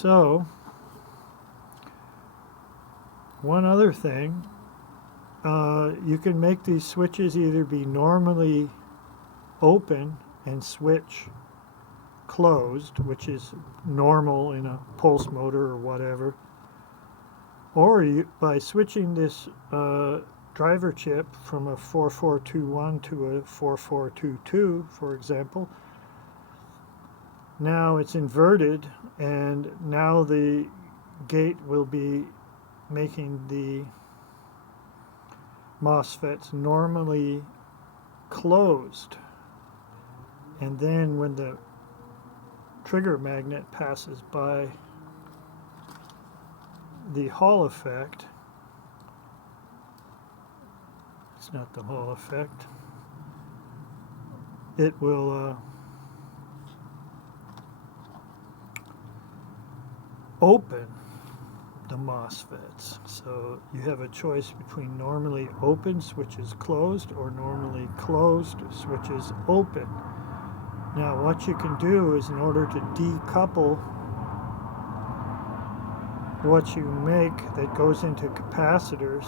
So, one other thing, you can make these switches either be normally open and switch closed, which is normal in a pulse motor or whatever, or by switching this driver chip from a 4421 to a 4422, for example. Now it's inverted, and now the gate will be making the MOSFETs normally closed. And then when the trigger magnet passes by the Hall effect, it's not the Hall effect, it will open the MOSFETs. So you have a choice between normally open switches closed or normally closed switches open. Now what you can do is, in order to decouple what you make that goes into capacitors,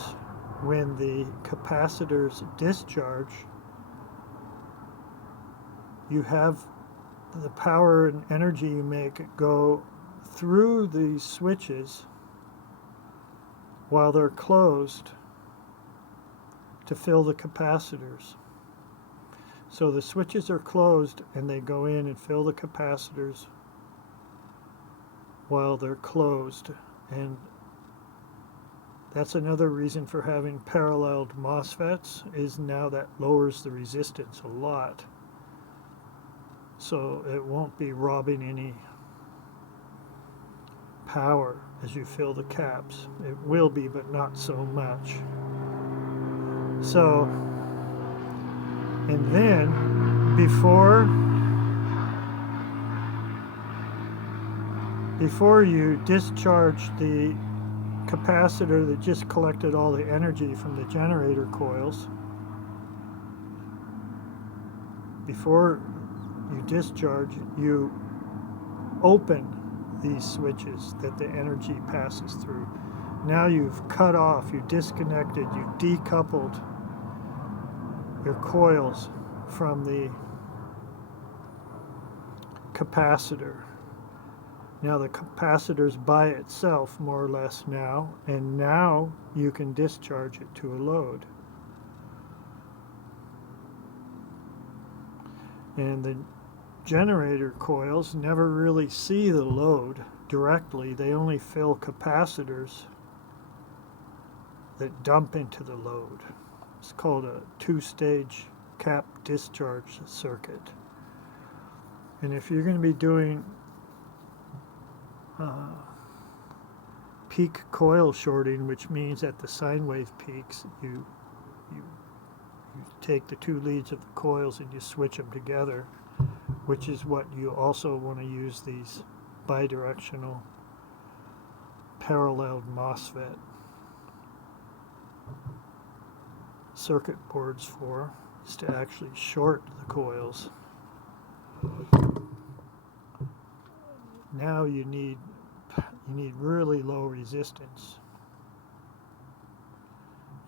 when the capacitors discharge, you have the power and energy you make go through these switches while they're closed to fill the capacitors. So the switches are closed and they go in and fill the capacitors while they're closed. And that's another reason for having paralleled MOSFETs, is now that lowers the resistance a lot. So it won't be robbing any power as you fill the caps. It will be, but not so much. So, and then before you discharge the capacitor that just collected all the energy from the generator coils, before you discharge, you open these switches that the energy passes through. Now you've cut off, you disconnected, you decoupled your coils from the capacitor. Now the capacitor's by itself, more or less, now, and now you can discharge it to a load. And the generator coils never really see the load directly. They only fill capacitors that dump into the load. It's called a two-stage cap discharge circuit. And if you're going to be doing peak coil shorting, which means at the sine wave peaks you take the two leads of the coils and you switch them together, which is what you also want to use these bidirectional paralleled MOSFET circuit boards for, is to actually short the coils. Now you need really low resistance,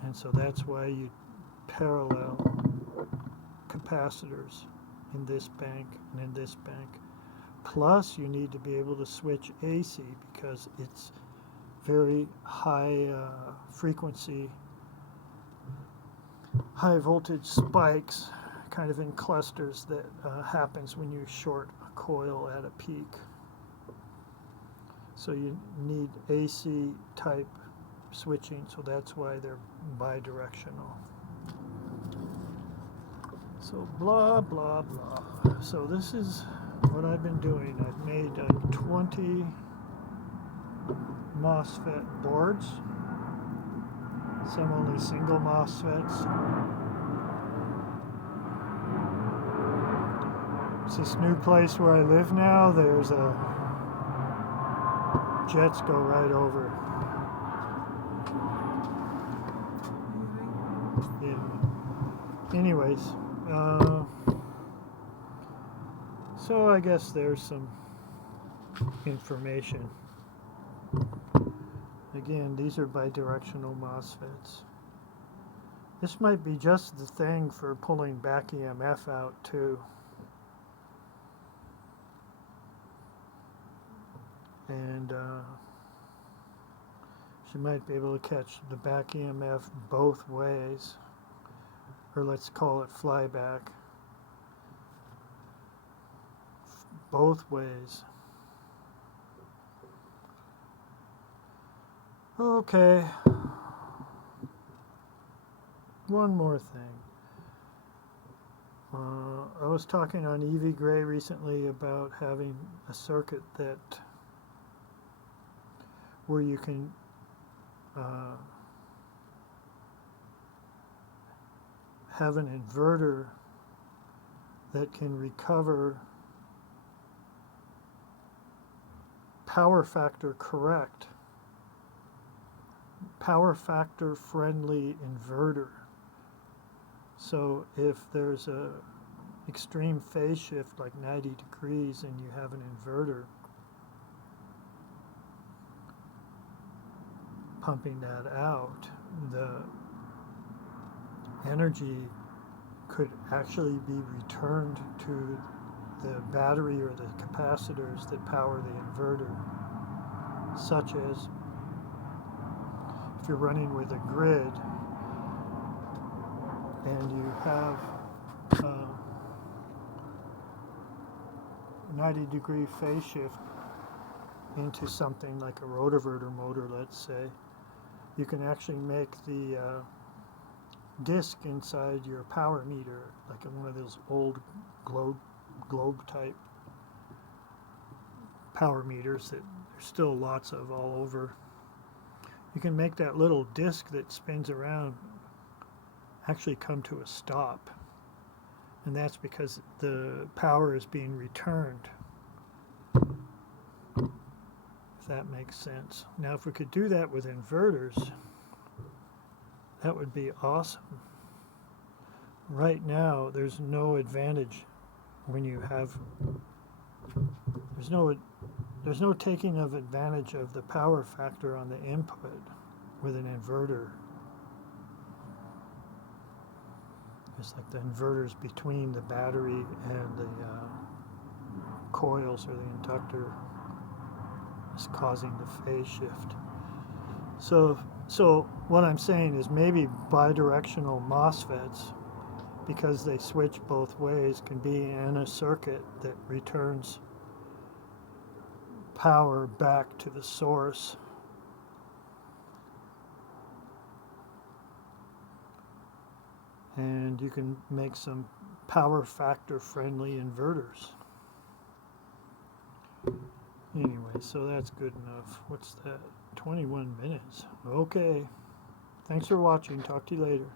and so that's why you parallel capacitors in this bank and in this bank. Plus you need to be able to switch AC, because it's very high frequency, high voltage spikes, kind of in clusters, that happens when you short a coil at a peak. So you need AC type switching, so that's why they're bidirectional. So blah blah blah. So this is what I've been doing. I've made 20 MOSFET boards, some only single MOSFETs. It's this new place where I live now. There's jets go right over. Yeah. Anyways, so I guess there's some information. Again, these are bidirectional MOSFETs. This might be just the thing for pulling back EMF out too. And you might be able to catch the back EMF both ways, or let's call it flyback, both ways. Okay, one more thing. I was talking on EV Gray recently about having a circuit that where you can have an inverter that can recover power factor correct, power factor friendly inverter. So if there's a extreme phase shift like 90 degrees and you have an inverter pumping that out, the energy could actually be returned to the battery or the capacitors that power the inverter, such as if you're running with a grid and you have 90-degree phase shift into something like a rotaverter motor, let's say, you can actually make the disc inside your power meter, like in one of those old globe type power meters that there's still lots of all over. You can make that little disc that spins around actually come to a stop, and that's because the power is being returned, if that makes sense. Now if we could do that with inverters, that would be awesome. Right now there's no advantage when you have, there's no taking of advantage of the power factor on the input with an inverter. It's like the inverters between the battery and the coils or the inductor is causing the phase shift. So what I'm saying is maybe bidirectional MOSFETs, because they switch both ways, can be in a circuit that returns power back to the source. And you can make some power factor friendly inverters. Anyway, so that's good enough. What's that? 21 minutes. Okay. Thanks for watching. Talk to you later.